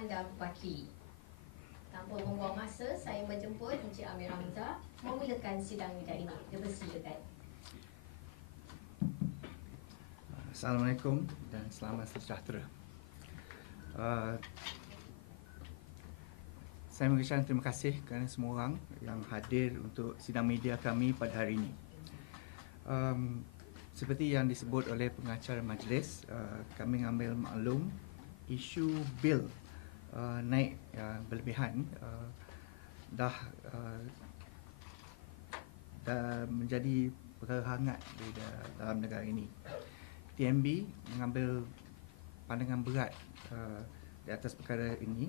anda wakili. Tanpa membuang masa, saya menjemput Encik Amir Hamzah memulakan sidang meja ini. Dipersilakan. Assalamualaikum dan selamat sejahtera. Saya mengucapkan terima kasih kerana semua orang yang hadir untuk sidang media kami pada hari ini. Seperti yang disebut oleh pengacara majlis, kami mengambil maklum isu bil naik berlebihan dah menjadi perkara hangat di dalam negara ini. TNB mengambil pandangan berat di atas perkara ini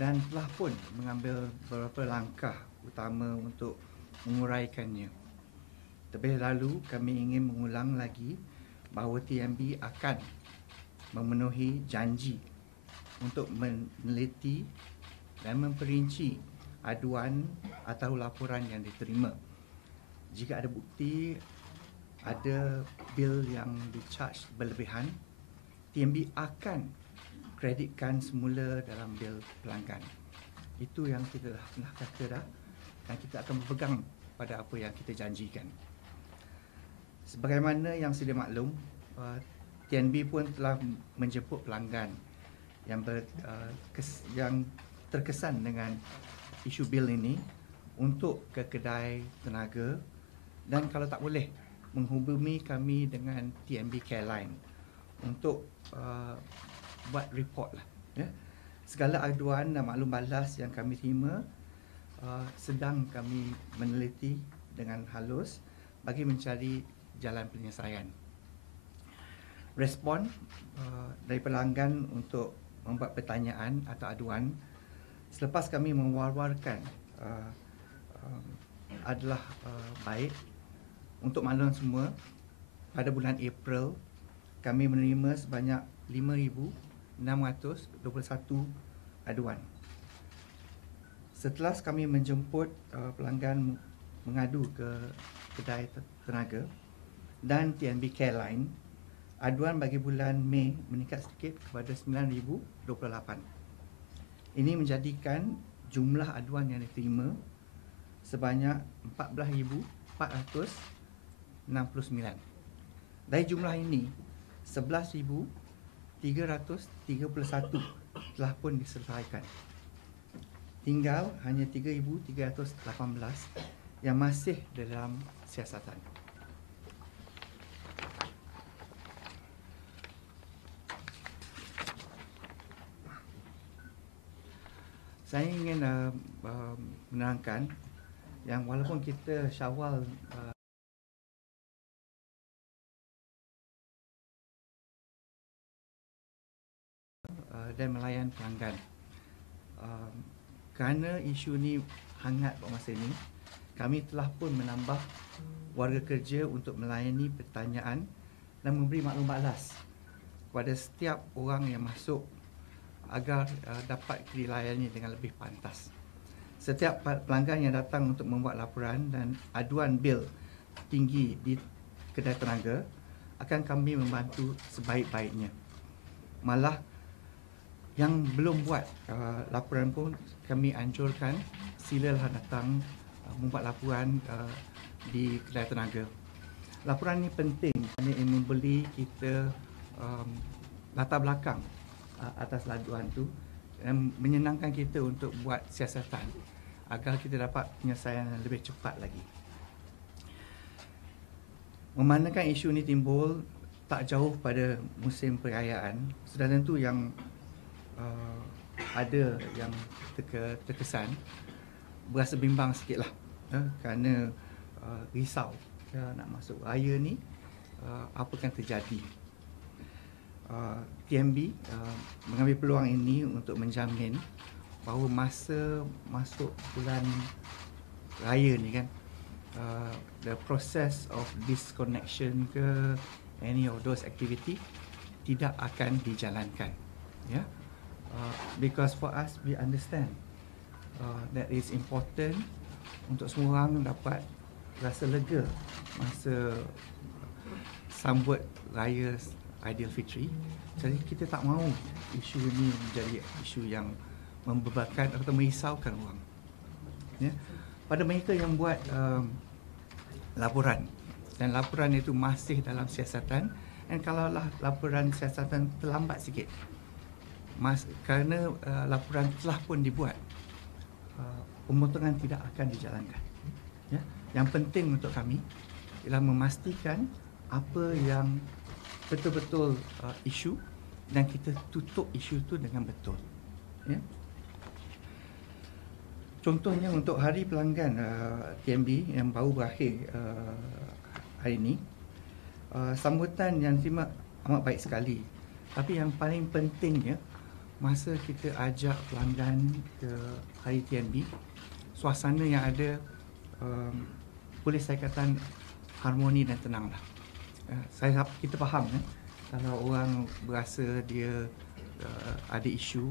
dan telah pun mengambil beberapa langkah utama untuk menguraikannya. Terlebih lalu, kami ingin mengulang lagi bahawa TNB akan memenuhi janji untuk meneliti dan memperinci aduan atau laporan yang diterima. Jika ada bukti ada bil yang di-charge berlebihan, TNB akan kreditkan semula dalam bil pelanggan. Itu yang kita dah pernah kata dah, dan kita akan berpegang pada apa yang kita janjikan. Sebagaimana yang sedia maklum, TNB pun telah menjemput pelanggan yang terkesan dengan isu bil ini untuk ke kedai Tenaga, dan kalau tak boleh menghubungi kami dengan TNB Care Line untuk buat report lah. Ya. Segala aduan dan maklum balas yang kami terima sedang kami meneliti dengan halus bagi mencari jalan penyelesaian. Respon dari pelanggan untuk membuat pertanyaan atau aduan selepas kami mewar-warkan adalah baik. Untuk makluman semua, pada bulan April kami menerima sebanyak 5,621 aduan. Setelah kami menjemput pelanggan mengadu ke kedai Tenaga dan TNB Care Line, aduan bagi bulan Mei meningkat sedikit kepada 9,028. Ini menjadikan jumlah aduan yang diterima sebanyak 14,469. Dari jumlah ini, 11,331 telah pun diselesaikan. Tinggal hanya 3,318 yang masih dalam siasatan. Saya ingin menerangkan yang walaupun kita Syawal dan melayan pelanggan, kerana isu ni hangat pada masa ini, kami telah pun menambah warga kerja untuk melayani pertanyaan dan memberi maklum balas kepada setiap orang yang masuk agar dapat dilayani dengan lebih pantas. Setiap pelanggan yang datang untuk membuat laporan dan aduan bil tinggi di kedai Tenaga akan kami membantu sebaik-baiknya. Malah yang belum buat laporan pun kami anjurkan silalah datang membuat laporan di kedai Tenaga. Laporan ini penting kerana ia memberi kita latar belakang atas laduan itu dan menyenangkan kita untuk buat siasatan agar kita dapat penyelesaian yang lebih cepat lagi. Memandangkan isu ini timbul tak jauh pada musim perayaan, sudah tentu yang ada yang terkesan berasa bimbang sikitlah kerana risau nak masuk raya ni apa akan terjadi. TNB mengambil peluang ini untuk menjamin bahawa masa masuk bulan raya ni kan, the process of disconnection ke any of those activity tidak akan dijalankan, ya. Because for us we understand that is important untuk semua orang dapat rasa lega masa sambut raya Aidilfitri. Jadi kita tak mahu isu ini menjadi isu yang membebankan atau merisaukan orang. Ya. Pada mereka yang buat laporan, dan laporan itu masih dalam siasatan, dan kalaulah laporan siasatan terlambat sikit, kerana laporan telah pun dibuat, pemotongan tidak akan dijalankan. Ya. Yang penting untuk kami ialah memastikan apa yang betul-betul isu dan kita tutup isu itu dengan betul. Ya. Contohnya untuk Hari Pelanggan TNB yang baru berakhir hari ini, sambutan yang diterima amat baik sekali. Tapi yang paling pentingnya, masa kita ajak pelanggan ke Hari TNB, suasana yang ada boleh saya katakan harmoni dan tenang lah. Kita faham kalau orang berasa dia ada isu,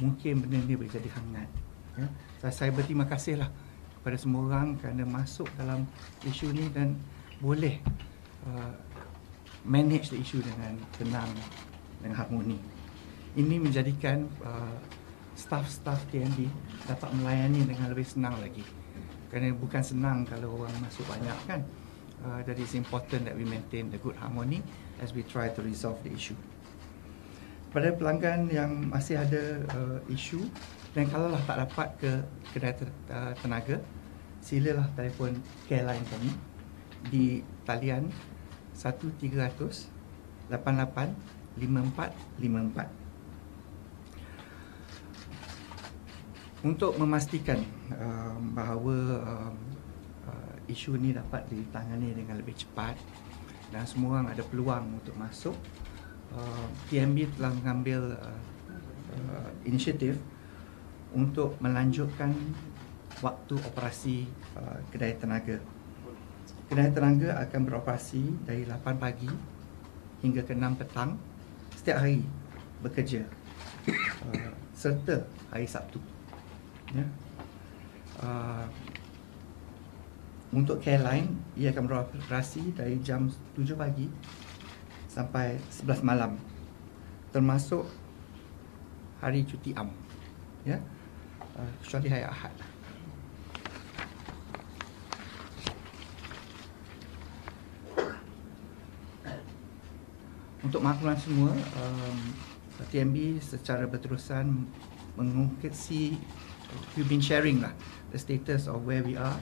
mungkin benda ni boleh jadi hangat. Ya. Saya berterima kasihlah kepada semua orang kerana masuk dalam isu ni dan boleh manage the issue dengan tenang, dengan harmoni. Ini menjadikan staff-staff TNB dapat melayani dengan lebih senang lagi. Kerana bukan senang kalau orang masuk banyak kan. That is important that we maintain the good harmony as we try to resolve the issue. Pada pelanggan yang masih ada isu, dan kalaulah tak dapat ke kedai Tenaga, silalah telefon care line kami di talian 1300 88 5454. Untuk memastikan bahawa isu ini dapat ditangani dengan lebih cepat dan semua orang ada peluang untuk masuk, TNB telah mengambil inisiatif untuk melanjutkan waktu operasi kedai Tenaga. Kedai Tenaga akan beroperasi dari 8 pagi hingga ke 6 petang setiap hari bekerja, serta hari Sabtu. Ya. Untuk care line, ia akan beroperasi dari jam 7 pagi sampai 11 malam, termasuk hari cuti am. Ya. Kecuali hari Ahad. Untuk makluman semua, TNB secara berterusan mengungkasi, we've been sharing lah the status of where we are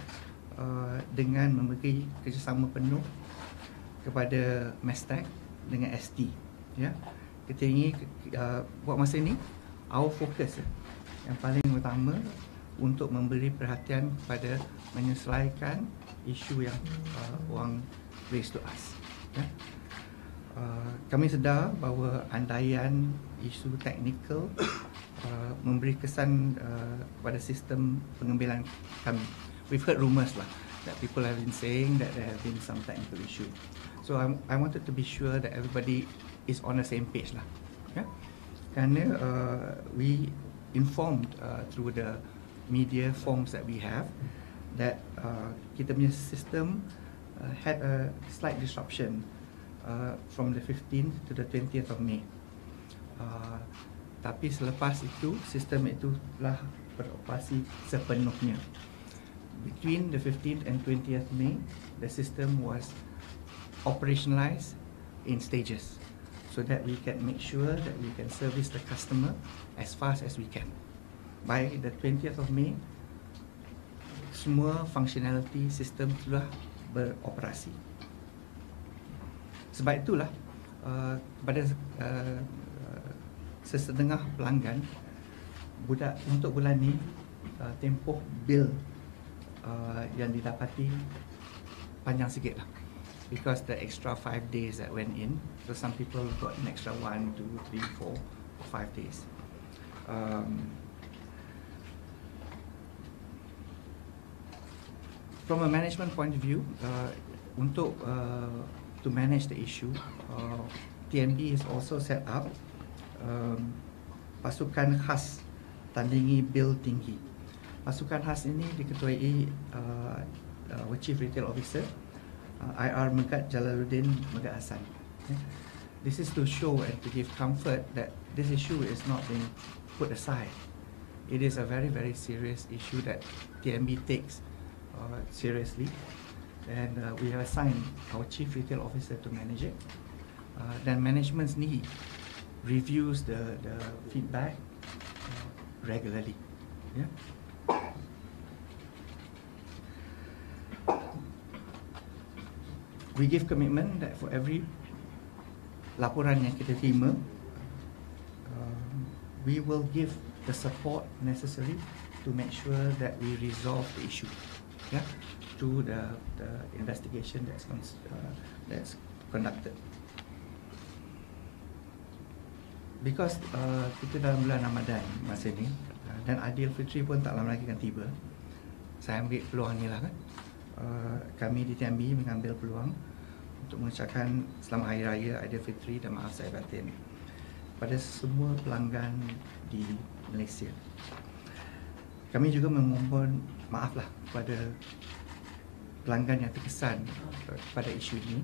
dengan memberi kerjasama penuh kepada Mestek dengan ST. Ya. Kita ingin buat masa ini, our focus yang paling utama untuk memberi perhatian kepada menyesuaikan isu yang orang raise to us. Ya. Kami sedar bahawa andaian isu teknikal memberi kesan kepada sistem pengambilan kami. We've heard rumours lah that people have been saying that there have been some technical issue. So I wanted to be sure that everybody is on the same page lah. Yeah? Kerana we informed through the media forms that we have that kita punya sistem had a slight disruption from the 15th to the 20th of May. Tapi selepas itu, sistem itu telah beroperasi sepenuhnya. Between the 15th and 20th May, the system was operationalized in stages so that we can make sure that we can service the customer as fast as we can. By the 20th of May, semua functionality sistem telah beroperasi. Sebab itulah kepada sesetengah pelanggan, untuk bulan ni tempoh bil yang didapati panjang sikit lah, because the extra 5 days that went in. So some people got an extra 1, 2, 3, 4 or 5 days. From a management point of view, untuk to manage the issue, TNB is also set up pasukan khas tandingi bil tinggi. Pasukan khas ini diketuai Chief Retail Officer IR Megat Jalaluddin Megat Hassan. This is to show and to give comfort that this issue is not being put aside. It is a very, very serious issue that TNB takes seriously, and we have assigned our Chief Retail Officer to manage it. Then management's need reviews the feedback regularly. Yeah. We give commitment that for every laporan yang kita terima, we will give the support necessary to make sure that we resolve the issue, yeah, through the investigation that's conducted. Because kita dalam bulan Ramadan masa ni, dan Aidilfitri pun tak lama lagi akan tiba, saya ambil peluang ni lah kan. Kami di TNB mengambil peluang untuk mengucapkan selamat Hari Raya Aidilfitri dan maaf saya batin pada semua pelanggan di Malaysia. Kami juga memohon maaf lah kepada pelanggan yang terkesan pada isu ini,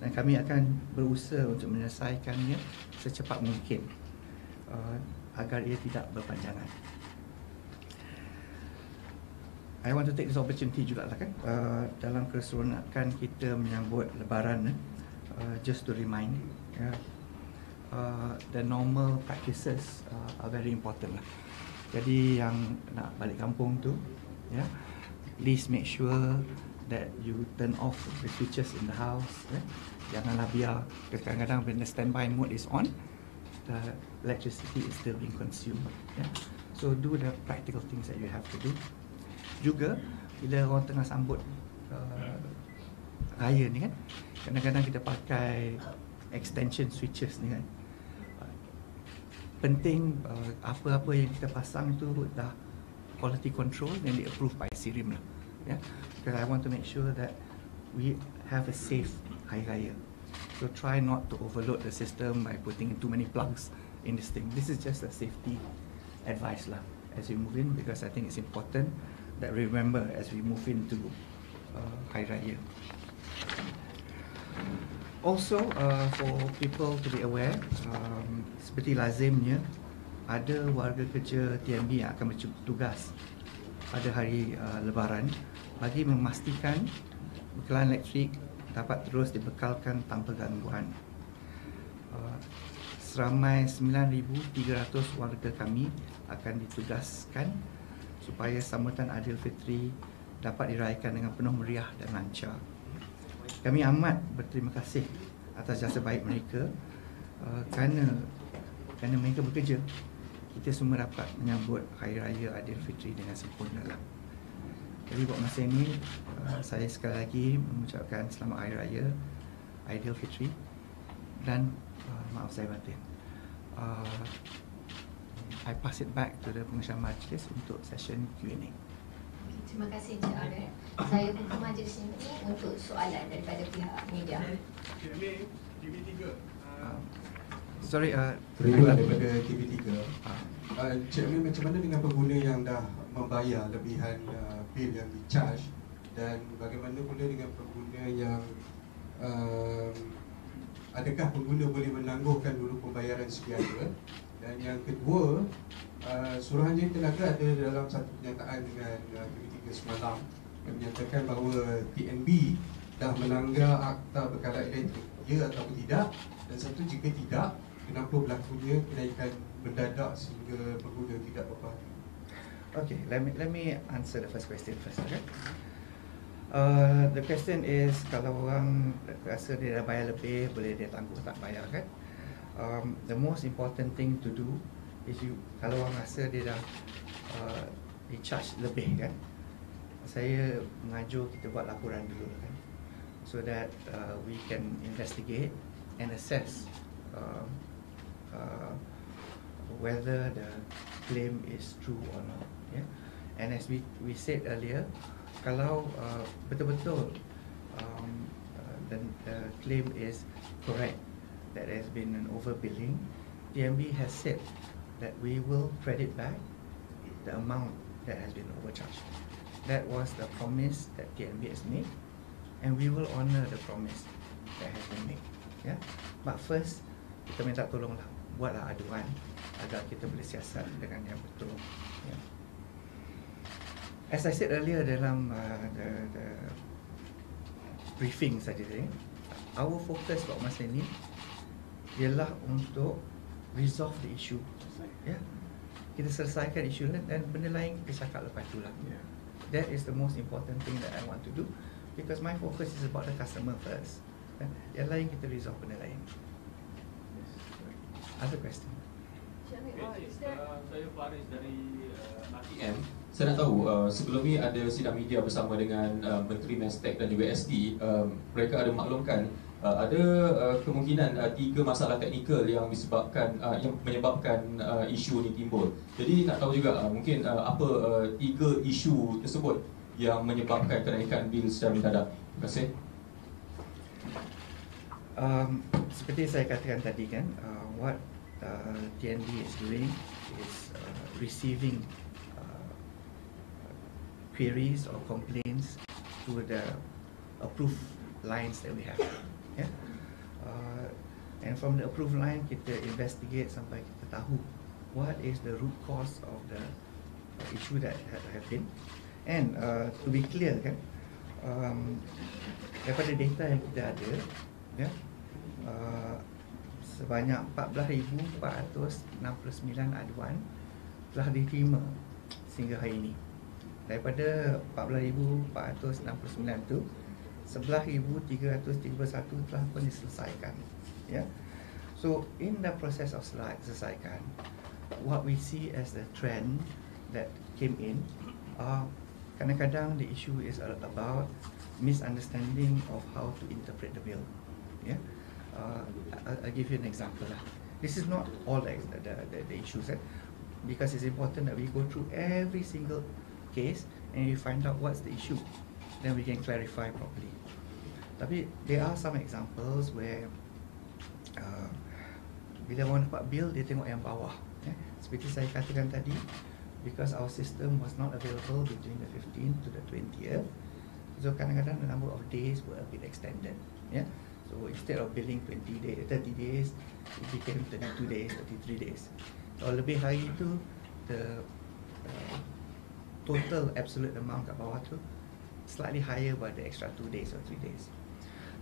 dan kami akan berusaha untuk menyelesaikannya secepat mungkin agar ia tidak berpanjangan. I want to take this opportunity juga lah kan, dalam keseronokan kita menyambut Lebaran, just to remind, the normal practices are very important lah. Jadi yang nak balik kampung tu, please make sure that you turn off the switches in the house. Janganlah biar, kadang-kadang when the standby mode is on, the electricity is still being consumed. So do the practical things that you have to do. Juga bila orang tengah sambut raya ni kan, kadang-kadang kita pakai extension switches ni kan. Penting apa-apa yang kita pasang tu dah quality control dan di approve by SIRIM lah, because I want to make sure that we have a safe Hari Raya. So try not to overload the system by putting too many plugs in this thing. This is just a safety advice lah as we move in, because I think it's important that we remember as we move into Hari Raya. Also, for people to be aware, seperti lazimnya ada warga kerja TNB yang akan bertugas pada hari Lebaran bagi memastikan bekalan elektrik dapat terus dibekalkan tanpa gangguan. Seramai 9,300 warga kami akan ditugaskan supaya sambutan Aidilfitri dapat dirayakan dengan penuh meriah dan lancar. Kami amat berterima kasih atas jasa baik mereka, kerana mereka bekerja, kita semua dapat menyambut Hari Raya Aidilfitri dengan sempurna lah. Jadi buat masa ini, saya sekali lagi mengucapkan selamat Hari Raya Aidilfitri dan maaf saya batin. I pass it back to the pengurusan majlis untuk session Q&A. Terima kasih Encik Amir. Saya buka majlis ini untuk soalan daripada pihak media. TV3. Sorry, Perintah daripada TV3. Encik Amir, macam mana dengan pengguna yang dah membayar lebihan bil yang di-charge, dan bagaimana pula dengan pengguna yang adakah pengguna boleh menangguhkan dulu pembayaran sekian? Dan yang kedua, Suruhanjaya Tenaga ada dalam satu pernyataan dengan TV3 semalam yang menyatakan bahawa TNB dah melanggar Akta Bekalan Elektrik, ya atau tidak? Dan satu, jika tidak, kenapa berlakunya kenaikan mendadak sehingga pengguna tidak berpaham? Okay, let me answer the first question first. Okay. The question is, kalau orang rasa dia dah bayar lebih, boleh dia tangguh tak bayar kan? The most important thing to do is kalau orang rasa dia dah di-charge lebih kan, saya mengaju kita buat laporan dulu kan, so that we can investigate and assess whether the claim is true or not. And as we said earlier, kalau betul-betul the claim is correct, that has been an overbilling, TNB has said that we will credit back the amount that has been overcharged. That was the promise that TNB has made, and we will honor the promise that has been made. ya. But first kita minta tolonglah, buatlah aduan agar kita boleh siasat dengan yang betul. Ya. As I said earlier dalam the briefing saja tadi, our focus pada masa ini ialah untuk resolve the issue. Ya. Kita selesaikan isu dan benda lain kita cakap lepas tu lah. That is the most important thing that I want to do, because my focus is about the customer first. Yang lain kita resolve benda lain. Other question? Saya Faris dari RTM. Saya nak tahu sebelum ni ada sidang media bersama dengan Menteri Mestek dan juga SD. Mereka ada maklumkan ada kemungkinan 3 masalah teknikal yang menyebabkan isu ni timbul. Jadi nak tahu juga mungkin apa 3 isu tersebut yang menyebabkan kenaikan bil secara mendadak. Terima kasih. Seperti saya katakan tadi kan, what TNB is doing is receiving queries or complaints to the approved lines that we have. Yeah? And from the approved line, kita investigate sampai kita tahu what is the root cause of the issue that have been. And to be clear kan, daripada data yang kita ada, ya, sebanyak 14,469 aduan telah diterima sehingga hari ini. Daripada 14,469 tu, 11,331 telah pun diselesaikan. Ya. So in the process of selesaikan, what we see as the trend that came in, kadang-kadang the issue is about misunderstanding of how to interpret the bill. Yeah. I'll give you an example lah. This is not all the issues, because it's important that we go through every single case and we find out what's the issue, then we can clarify properly. Tapi there are some examples where bila orang dapat bill, dia tengok yang bawah. Seperti saya katakan tadi, because our system was not available between the 15th to the 20th, so kadang-kadang the number of days were a bit extended. Yeah. So instead of billing 30 days, it became 32 days, 33 days. Kalau lebih hari itu, the total absolute amount kat bawah tu slightly higher by the extra 2 days or 3 days.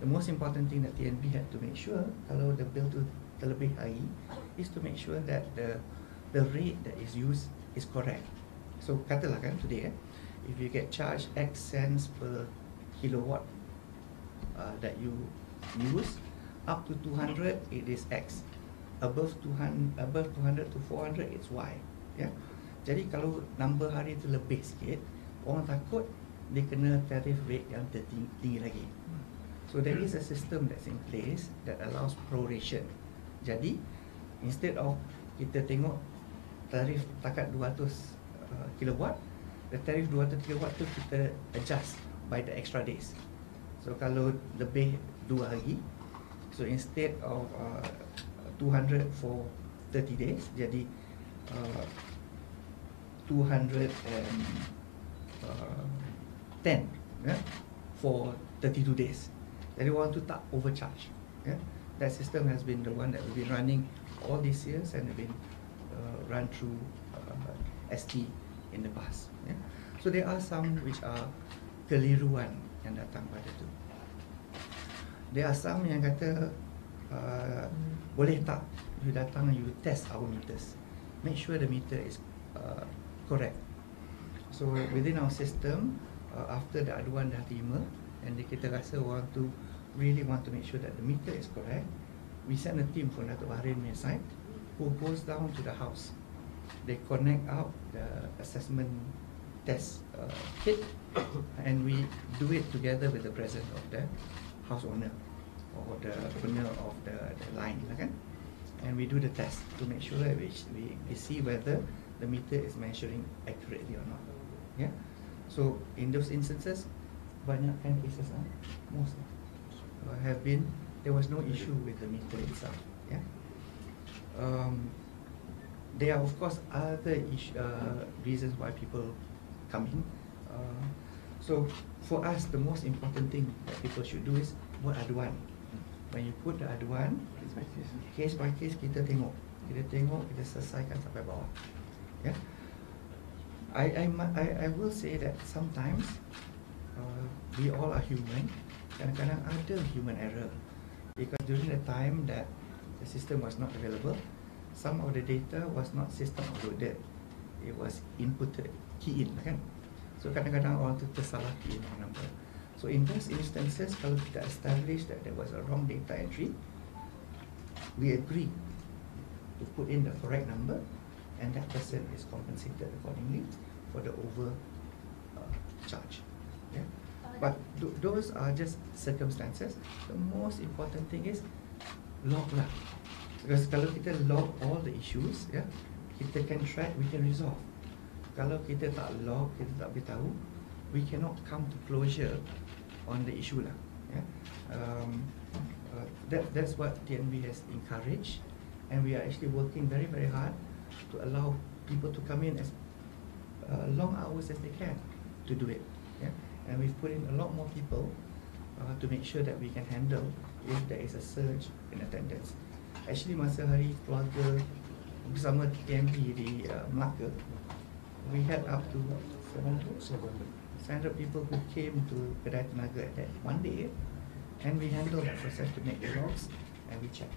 The most important thing that TNB had to make sure, kalau the bill tu terlebih hari, is to make sure that the rate that is used is correct. So katalah kan today, if you get charged X cents per kilowatt that you use, up to 200 it is X, above 200 to 400 it's Y. Yeah. Jadi kalau number hari itu lebih sikit, orang takut dia kena tarif rate yang tinggi lagi. So there is a system that's in place that allows proration. Jadi instead of kita tengok tarif takat 200 kilowatt, the tarif 200 kilowatt tu kita adjust by the extra days. So kalau lebih 2 hari, so instead of 200 for 30 days, jadi 210 for 32 days. Jadi orang tu tak overcharge. Yeah? That system has been the one that we've been running all these years and have been run through ST in the past. Yeah? So there are some which are keliruan yang datang pada tu. There are some yang kata boleh tak you datang, you test our meters, make sure the meter is correct. So within our system, after the aduan dah terima and kita rasa orang tu really want to make sure that the meter is correct, we send a team from Datuk Bahrain punya side who goes down to the house. They connect out the assessment test kit and we do it together with the presence of the house owner or the owner of the line, kan? And we do the test to make sure that we see whether the meter is measuring accurately or not. Yeah. So in those instances, banyakkan cases, most have been, there was no issue with the meter itself. Yeah. There are of course other reasons why people come in. So for us, the most important thing that people should do is buat aduan. when you put the aduan, case by case kita tengok, kita selesaikan sampai bawah. Yeah. I will say that sometimes we all are human. Kadang-kadang ada human error because during the time that the system was not available, some of the data was not system uploaded. It was inputted, key in, kan? So kadang-kadang orang tu tersalah key in number. So in those instances, kalau kita establish that there was a wrong data entry, we agree to put in the correct number, and that person is compensated accordingly for the over charge. Yeah. But those are just circumstances. The most important thing is log lah. Because kalau kita log all the issues, yeah, kita can track, we can resolve. Kalau kita tak log, kita tak beritahu, we cannot come to closure on the issue lah. Yeah. That's what TNB has encouraged, and we are actually working very hard to allow people to come in as long hours as they can to do it. Yeah. And we've put in a lot more people to make sure that we can handle if there is a surge in attendance. Actually, masa hari keluarga bersama TNB di Melaka, we had up to 700 people who came to Kedai Tenaga at that one day, and we handle that process to make the logs and we check.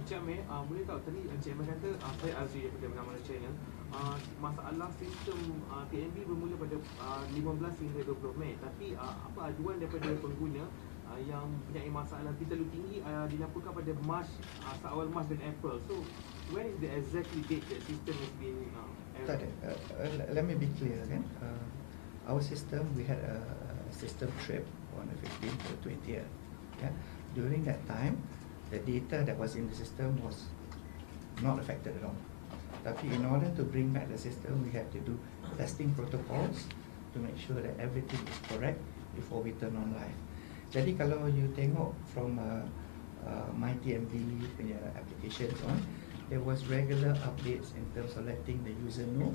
Encik Amir, boleh tahu tadi Encik Amir kata, saya Azri daripada Menama Channel, masalah sistem TNB bermula pada 15 hingga 20 Mei, tapi apa aduan daripada pengguna yang mempunyai masalah terlalu tinggi dilaporkan pada Mac, awal Mac dan April. So when is the exactly date that system has been let me be clear, kan? Our system, we had a system trip on the 15th to 20th. Yeah? During that time, the data that was in the system was not affected at all. Tapi in order to bring back the system, we had to do testing protocols to make sure that everything is correct before we turn on live. Jadi kalau you tengok from my TNB punya applications on, there was regular updates in terms of letting the user know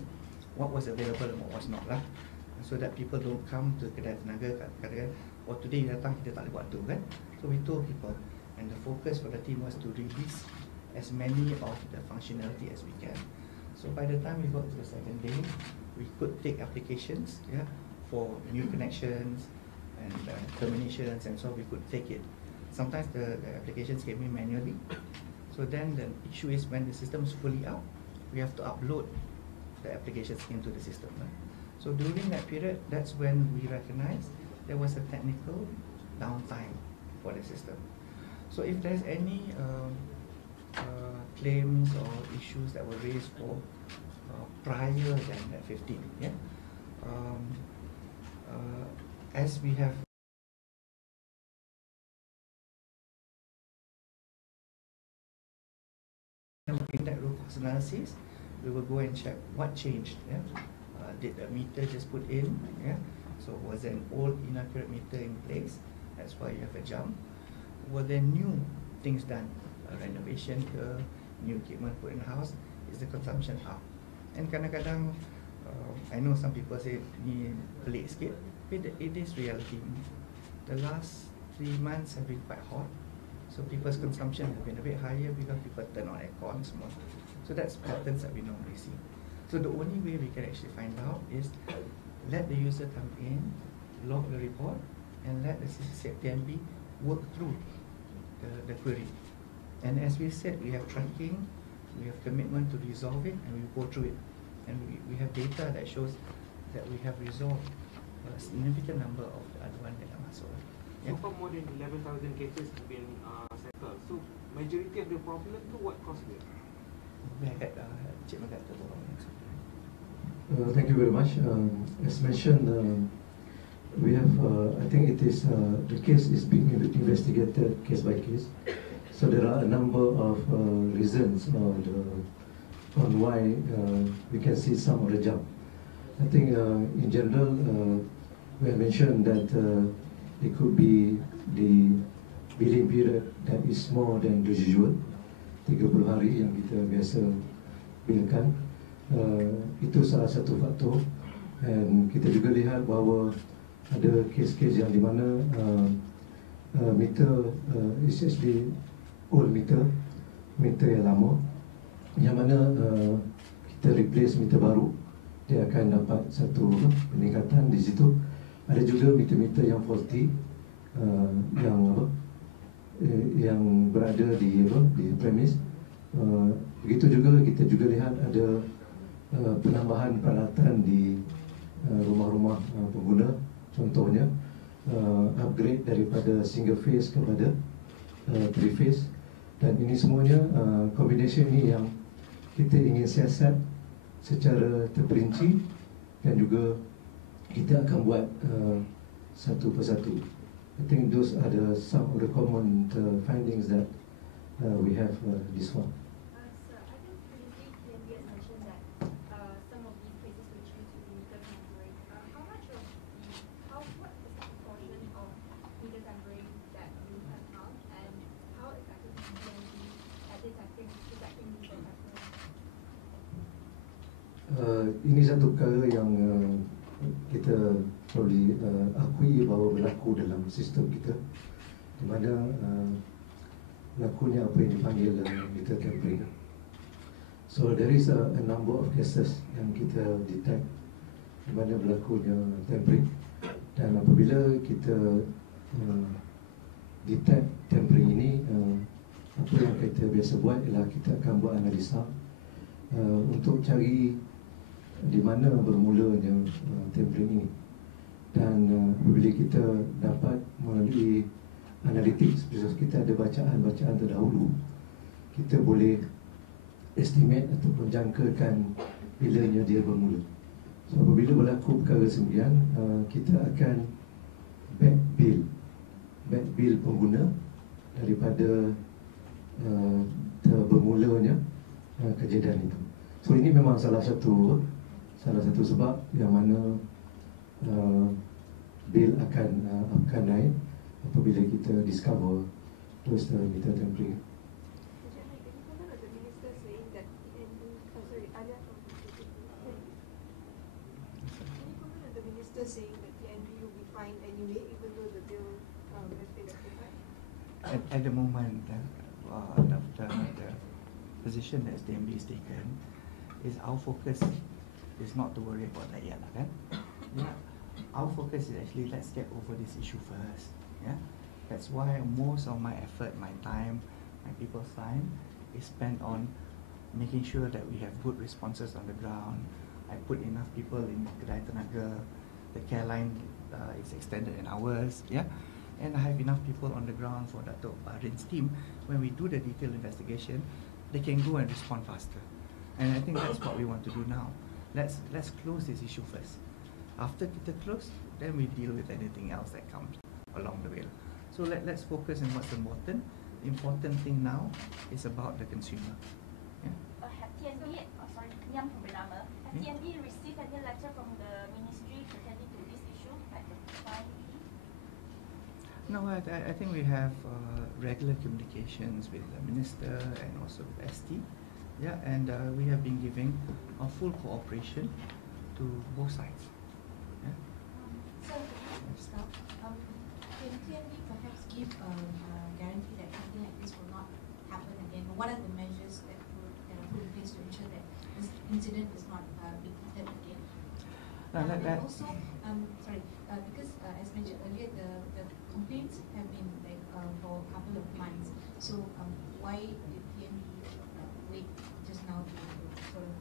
what was available and what was not lah, so that people don't come to Kedai Tenaga katakan, oh today you datang kita tak boleh buat tu, kan? So we told people, and the focus for the team was to release as many of the functionality as we can. So by the time we got to the second day, we could take applications, yeah, for new connections and terminations, and so we could take it. Sometimes the applications came in manually. So then the issue is when the system is fully out, we have to upload the applications into the system. Right? So during that period, that's when we recognized there was a technical downtime for the system. So if there's any claims or issues that were raised for prior than that 15, yeah, as we have in that root cause analysis, we will go and check what changed. Yeah? Did the meter just put in? Yeah? So was there an old inaccurate meter in place? That's why you have a jump. Were there new things done? Renovation, new equipment put in the house? Is the consumption up? And kadang-kadang, I know some people say ni pelik sikit, but it is reality. The last 3 months have been quite hot. So people's consumption has been a bit higher because people turn on aircon more. So that's patterns that we normally see. So the only way we can actually find out is let the user come in, log the report, and let the TNB work through the query. And as we said, we have tracking, we have commitment to resolve it, and we go through it. And we have data that shows that we have resolved a significant number of the other one that are masuk. So far more than 11,000 cases have been settled. So majority of the problem to what caused it? Berhad, Cik Berhad tu. Thank you very much. As mentioned, we have, I think it is, the case is being investigated case by case. So there are a number of reasons on why we can see some of the jump. I think in general, we have mentioned that it could be the billing period that is more than the usual, 30 hari yang kita biasa billkan. Itu salah satu faktor. Dan kita juga lihat bahawa ada kes-kes yang di mana meter is actually old meter yang lama, yang mana kita replace meter baru, dia akan dapat satu peningkatan di situ. Ada juga meter-meter yang faulty, yang berada di premis. Begitu juga kita juga lihat ada penambahan peralatan di rumah-rumah pengguna, contohnya upgrade daripada single phase kepada three phase, dan ini semuanya combination ini yang kita ingin siasat secara terperinci, dan juga kita akan buat satu persatu. I think those are some of the common findings that we have this one. Sir, I think previously TNB has mentioned that some of these cases were due to meter tampering. What is the proportion of meter tampering that you have found, and how exactly is TNB detecting meter tampering? Ini satu perkara yang kita perlu akui bahawa berlaku dalam sistem kita, di mana berlakunya apa yang dipanggil meter tampering. So there is a number of cases yang kita detect di mana berlakunya tampering, dan apabila kita detect tampering ini, apa yang kita biasa buat ialah kita akan buat analisa untuk cari di mana bermulanya tampering ini, dan apabila kita dapat melalui analytics, because kita ada bacaan terdahulu, kita boleh estimate atau menjangkakan bilanya dia bermula. So apabila berlaku perkara sembilan, kita akan back bill pengguna daripada bermulanya kejadian itu. So ini memang salah satu sebab yang mana bil akan naik apabila kita discover those meter tampering. Saying that TNB will be fined anyway, even though the bill has been rectified? At the moment, the position that TNB is taken is our focus is not to worry about that yet, kan? Yeah. Our focus is actually let's get over this issue first. Yeah, that's why most of my effort, my time, my people's time is spent on making sure that we have good responses on the ground. I put enough people in Tenaga. The care line is extended in hours, yeah, and I have enough people on the ground for Dato' Bahrin's team. When we do the detailed investigation, they can go and respond faster, and I think that's what we want to do now. Let's close this issue first. After kita close, then we deal with anything else that comes along the way. So let's focus on what's important. The important thing now is about the consumer. Yeah. Have TNB, sorry, Niam from Bernama, have TNB received any letter from the ministry pertaining to this issue, like the fine fee? No, I think we have regular communications with the minister and also with ST. Yeah, and we have been giving a full cooperation to both sides. Yeah. So, stop. Can TNB perhaps give a guarantee that something like this will not happen again? What are the measures that are put in place to ensure that this incident is not repeated again? And also, because as mentioned earlier, the complaints have been like for a couple of months. So, why did TNB wait just now to sort of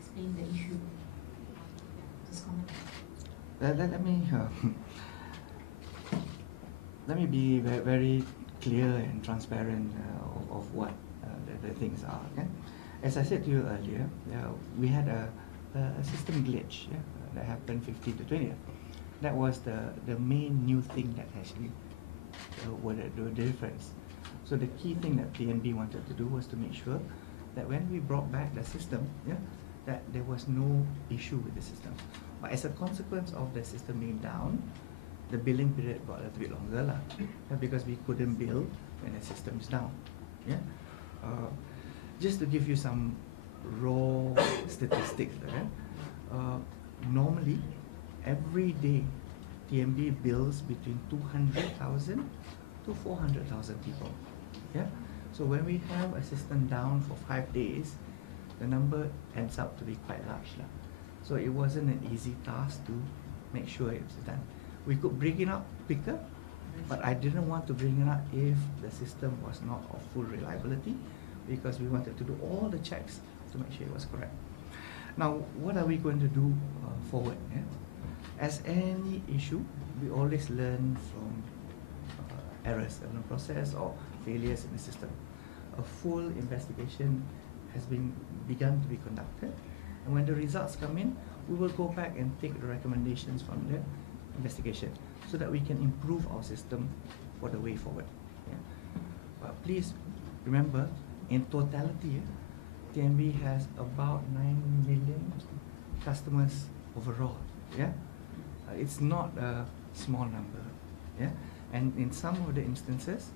explain the issue? Just comment. Let me be very clear and transparent of what the things are. Okay? As I said to you earlier, we had a system glitch that happened 15 to 20th. That was the main new thing that actually was the difference. So the key thing that TNB wanted to do was to make sure that when we brought back the system, that there was no issue with the system. But as a consequence of the system being down, the billing period got a little bit longer because we couldn't bill when the system is down. Yeah. Just to give you some raw statistics, normally every day TNB bills between 200,000 to 400,000 people. Yeah. So when we have a system down for 5 days, the number ends up to be quite large. So it wasn't an easy task to make sure it was done. We could bring it up quicker, but I didn't want to bring it up if the system was not of full reliability, because we wanted to do all the checks to make sure it was correct. Now, what are we going to do forward? Yeah? As any issue, we always learn from errors in the process or failures in the system. A full investigation has been begun to be conducted, and when the results come in, we will go back and take the recommendations from the investigation so that we can improve our system for the way forward. Yeah. But please remember, in totality, TNB has about 9 million customers overall. Yeah, it's not a small number. Yeah, and in some of the instances,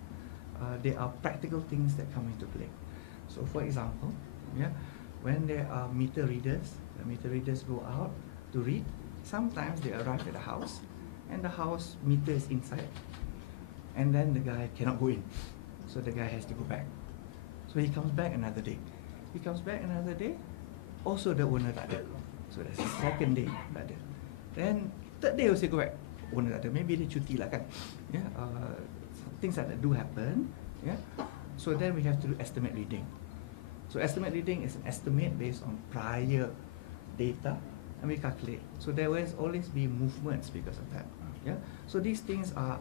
there are practical things that come into play. So, for example, yeah, when there are meter readers, the meter readers go out to read. Sometimes they arrive at the house, and the house meter is inside, and then the guy cannot go in, so the guy has to go back. So he comes back another day. He comes back another day, also the owner tak ada. So that's the second day tak ada. Then third day also go back, owner tak ada. Maybe dia cuti lah kan. Yeah, things like that do happen. Yeah. So then we have to do estimate reading. So estimate reading is an estimate based on prior data, and we calculate. So there will always be movements because of that. Yeah. So these things are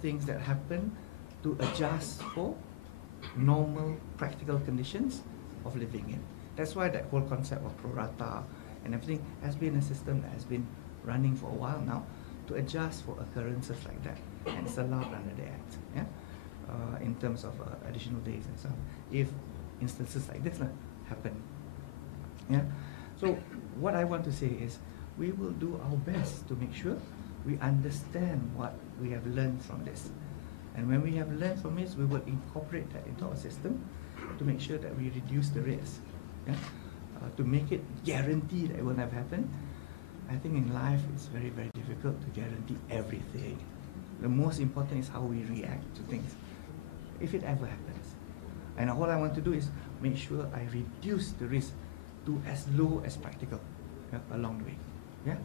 things that happen to adjust for normal practical conditions of living in. That's why that whole concept of pro rata and everything has been a system that has been running for a while now to adjust for occurrences like that, and it's allowed under the Act. Yeah, in terms of additional days and so on, if instances like this happen. Yeah, so what I want to say is we will do our best to make sure we understand what we have learned from this, and when we have learned from this, we will incorporate that into our system to make sure that we reduce the risk. Yeah? To make it guarantee that it will never happen. I think in life it's very, very difficult to guarantee everything. The most important is how we react to things, if it ever happens. And all I want to do is make sure I reduce the risk to as low as practical, along the way. Yeah,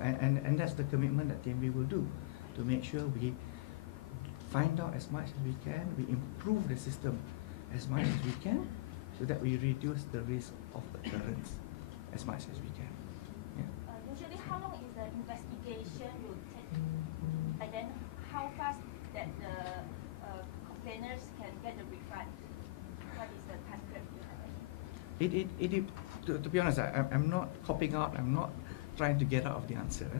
and that's the commitment that TNB will do, to make sure we find out as much as we can, we improve the system as much as we can, so that we reduce the risk of occurrence as much as we can. Yeah. Usually, how long is the investigation will take? And then, how fast that the complainants can get the refund? What is the time frame you have? To be honest, I'm not copying out. I'm not trying to get out of the answer.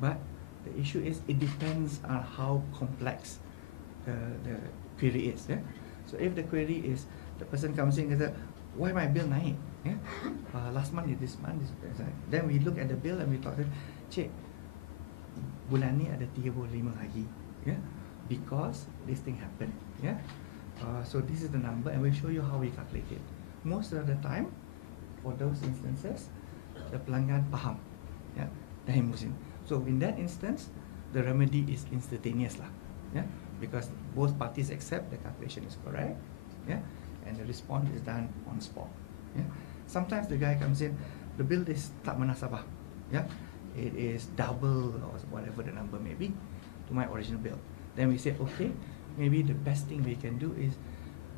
But the issue is, it depends on how complex the query is. Yeah. So if the query is, the person comes in and says, why my bill naik? Yeah? Last month is this month. Then we look at the bill and we talk to them, cik, bulan ni ada 35 lagi. Yeah? Because this thing happened. Yeah? So this is the number, and we show you how we calculate it. Most of the time, for those instances, the pelanggan faham. Yeah? Dah emosi. So in that instance, the remedy is instantaneous lah. Yeah? Because both parties accept the calculation is correct, yeah, and the response is done on spot. Yeah. Sometimes the guy comes in, the bill is tak munasabah, yeah, it is double or whatever the number may be to my original bill. Then we say, okay, maybe the best thing we can do is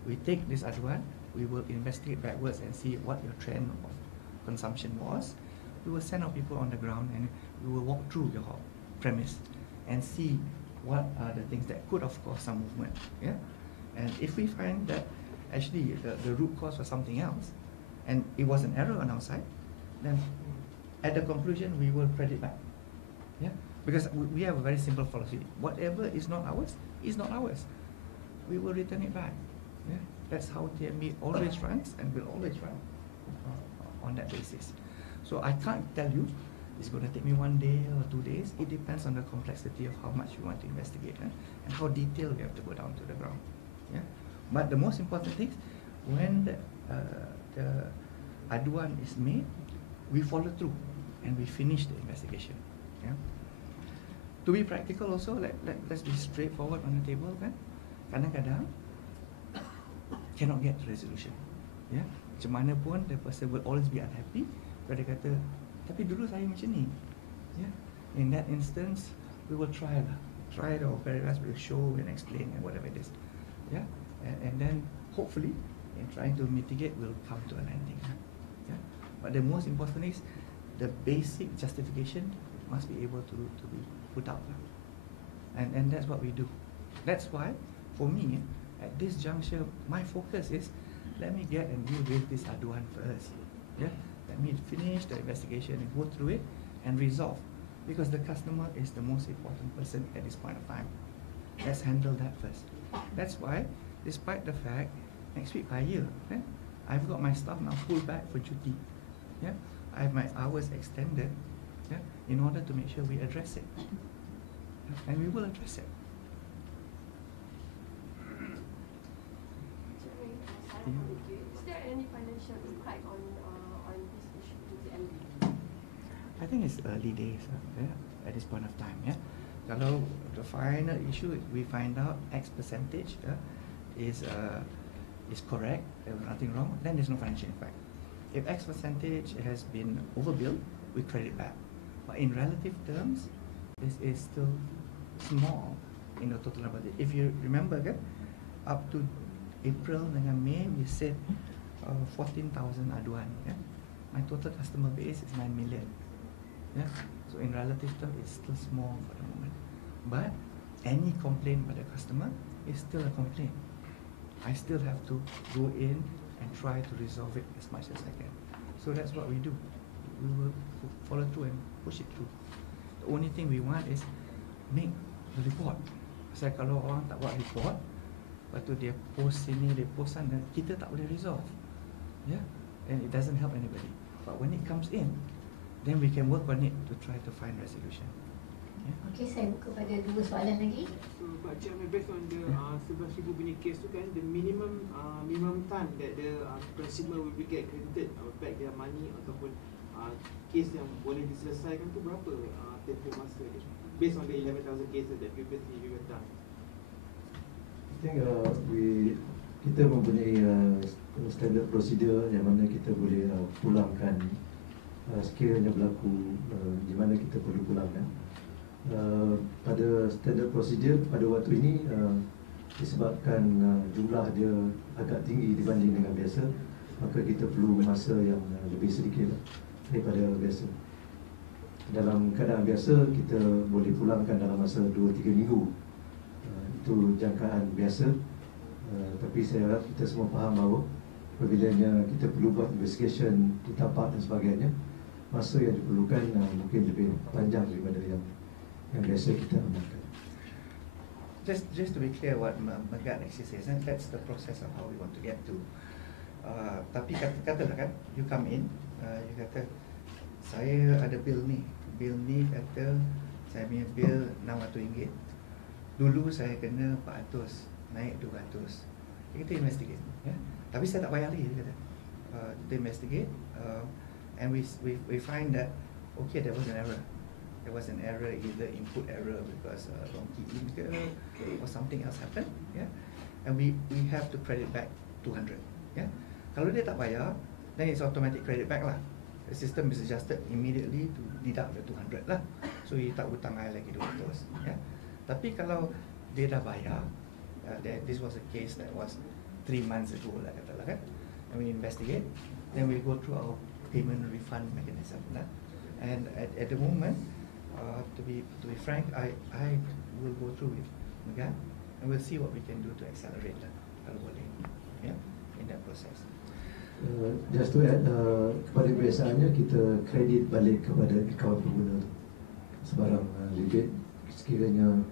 we take this aduan, we will investigate backwards and see what your trend of consumption was. We will send our people on the ground and we will walk through your premise and see what are the things that could have caused some movement. Yeah, and if we find that actually the root cause was something else, and it was an error on our side, then at the conclusion we will credit back. Yeah, because we have a very simple philosophy: whatever is not ours is not ours. We will return it back. Yeah, that's how TNB always runs and will always run on that basis. So I can't tell you it's going to take me 1 day or 2 days. It depends on the complexity of how much you want to investigate, and how detailed we have to go down to the ground. Yeah, but the most important thing is when the aduan is made, we follow through and we finish the investigation. Yeah. To be practical also, let's be straightforward on the table kan. Kadang-kadang cannot get resolution. Ya, macam mana pun the person will always be unhappy. Kalau dia kata, tapi dulu saya macam ni. Ya, in that instance, we will try lah. Try our very best, we'll show and explain and whatever it is. Yeah, and then hopefully in trying to mitigate, we'll come to a landing. Yeah, but the most important is the basic justification must be able to be put out. And that's what we do. That's why, for me, at this juncture, my focus is let me get and deal with this aduan first. Yeah, let me finish the investigation and go through it and resolve. Because the customer is the most important person at this point of time. Let's handle that first. That's why, despite the fact, next week hire, I've got my staff now pulled back for duty. Yeah, I have my hours extended, yeah, in order to make sure we address it. And we will address it. Is there any financial impact on this issue to TNB? I think it's early days at this point of time. Yeah, kalau the final issue we find out X percentage is correct, there was nothing wrong, then there's no financial impact. If X percentage has been overbilled, we credit back. But in relative terms, this is still small in the total number. If you remember, kan, up to April dengan May, we said 14,000 aduan. Yeah? My total customer base is 9 million. Yeah? So in relative terms, it's still small for the moment. But any complaint by the customer is still a complaint. I still have to go in and try to resolve it as much as I can. So that's what we do. We will follow through and push it through. The only thing we want is make the report. Pasal kalau orang tak buat report, lepas tu dia post sini, dia post sana, kita tak boleh resolve. Yeah? And it doesn't help anybody. But when it comes in, then we can work on it to try to find resolution. Yeah? Okey, saya buka pada dua soalan lagi. So, Pak Cik Amir, based on the 11,000 punya case tu kan, the minimum time that the consumer will be get credited back their money ataupun case yang boleh diselesaikan tu berapa tempoh masa dia? Based on the 11,000 cases that previously you have done. I think kita mempunyai standard prosedur yang mana kita boleh pulangkan sekiranya berlaku di mana kita perlu pulangkan. Pada standard prosedur pada waktu ini disebabkan jumlah dia agak tinggi dibanding dengan biasa, maka kita perlu masa yang lebih sedikit daripada biasa. Dalam keadaan biasa kita boleh pulangkan dalam masa 2-3 minggu. Itu jangkaan biasa. Tapi saya harap kita semua faham bahawa apabila kita perlu buat investigation di tapak dan sebagainya, masa yang diperlukan mungkin lebih panjang daripada yang biasa kita amalkan. Just to be clear what Megat actually says, and that's the process of how we want to get to. Tapi katalah kan, you come in, you kata, saya ada bil ni kata, saya punya bil RM600. Dulu saya kena 400, naik 200. Kita investigate, ya. Tapi saya tak bayar lagi, dia kata. Kita investigate, and we find that, okay, there was an error. There was an error, either input error because wrong key in ke, or something else happened, yeah. And we have to credit back 200, yeah. Kalau dia tak bayar, then it's automatic credit back lah. The system is adjusted immediately to deduct the 200 lah. So you tak hutang I lagi 200, yeah. Tapi kalau dia dah bayar, this was a case that was 3 months ago lah katalah kan, and we investigate, then we go through our payment refund mechanism lah. And at the moment, to be frank, I will go through with Megat, and we'll see what we can do to accelerate that kalau boleh, yeah, in that process. Just to add, kepada kebiasaannya kita kredit balik kepada akaun pengguna sebarang rebate sekiranya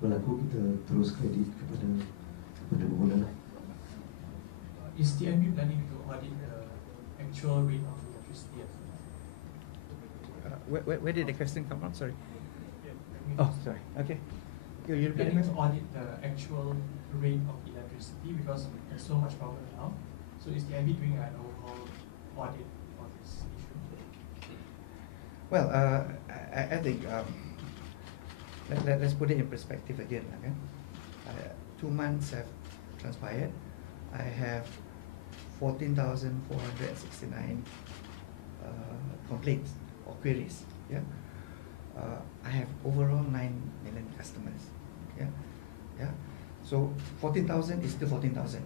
berlaku, kita terus kredit kepada pengguna. Is TNB planning to audit the actual rate of electricity? Where did the question come from? Sorry. Oh, sorry. Okay. You're planning to audit the actual rate of electricity because there's so much problem now. So is TNB doing an overall audit for this issue? Well, I think let's put it in perspective again. Okay? 2 months have transpired. I have 14,469 complaints or queries. Yeah, I have overall 9 million customers. Yeah, yeah. So 14,000 is still 14,000,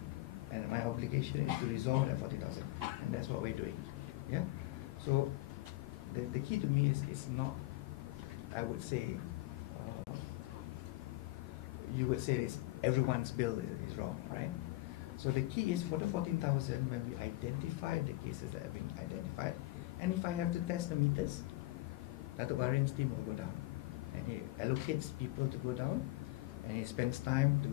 and my obligation is to resolve that 14,000, and that's what we're doing. Yeah. So the key to me is not, I would say, you would say it's everyone's bill is wrong, right? So the key is for the 14,000, when we identify the cases that have been identified, and if I have to test the meters, Datuk Barin's team will go down, and he allocates people to go down, and he spends time to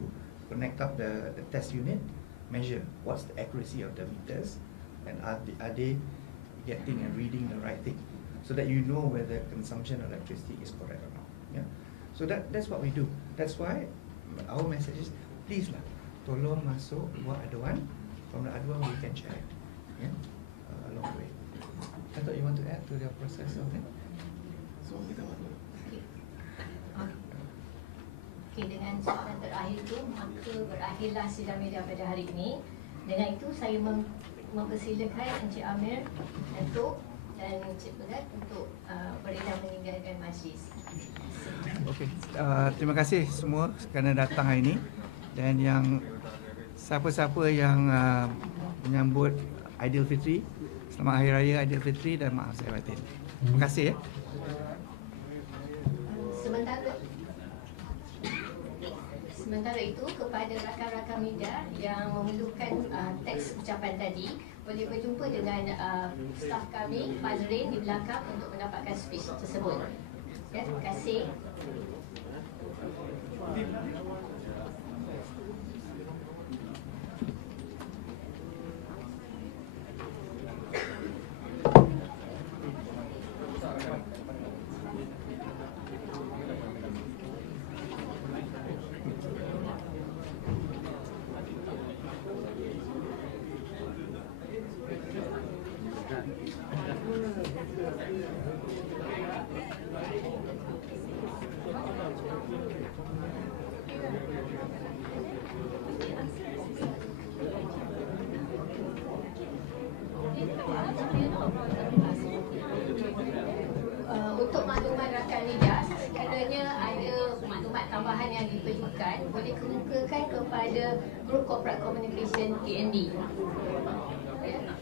connect up the test unit, measure what's the accuracy of the meters, and are they getting and reading the right thing, so that you know whether consumption of electricity is correct or not. Yeah. So that's what we do. That's why our message is, please lah, tolong masuk buat aduan. From the aduan we can share, yeah, along the way. I thought you want to add to the process of it. So kita Okey, dengan soalan terakhir itu, maka berakhirlah sidang media pada hari ini. Dengan itu saya mempersilakan Encik Amir, Datuk dan Encik Berhad untuk beredar meninggalkan majlis. Okey, terima kasih semua kerana datang hari ini, dan yang siapa-siapa yang menyambut Aidilfitri, selamat Hari Raya Aidilfitri dan maaf saya batin. Terima kasih ya. Sementara itu, kepada rakan-rakan media yang memerlukan teks ucapan tadi, boleh berjumpa dengan staf kami, Fazrin di belakang untuk mendapatkan speech tersebut. Ya, terima kasih. Untuk maklumat rakan media, sekiranya ada maklumat tambahan yang diperlukan, boleh kemukakan kepada Grup Corporate Communication TNB. Ya.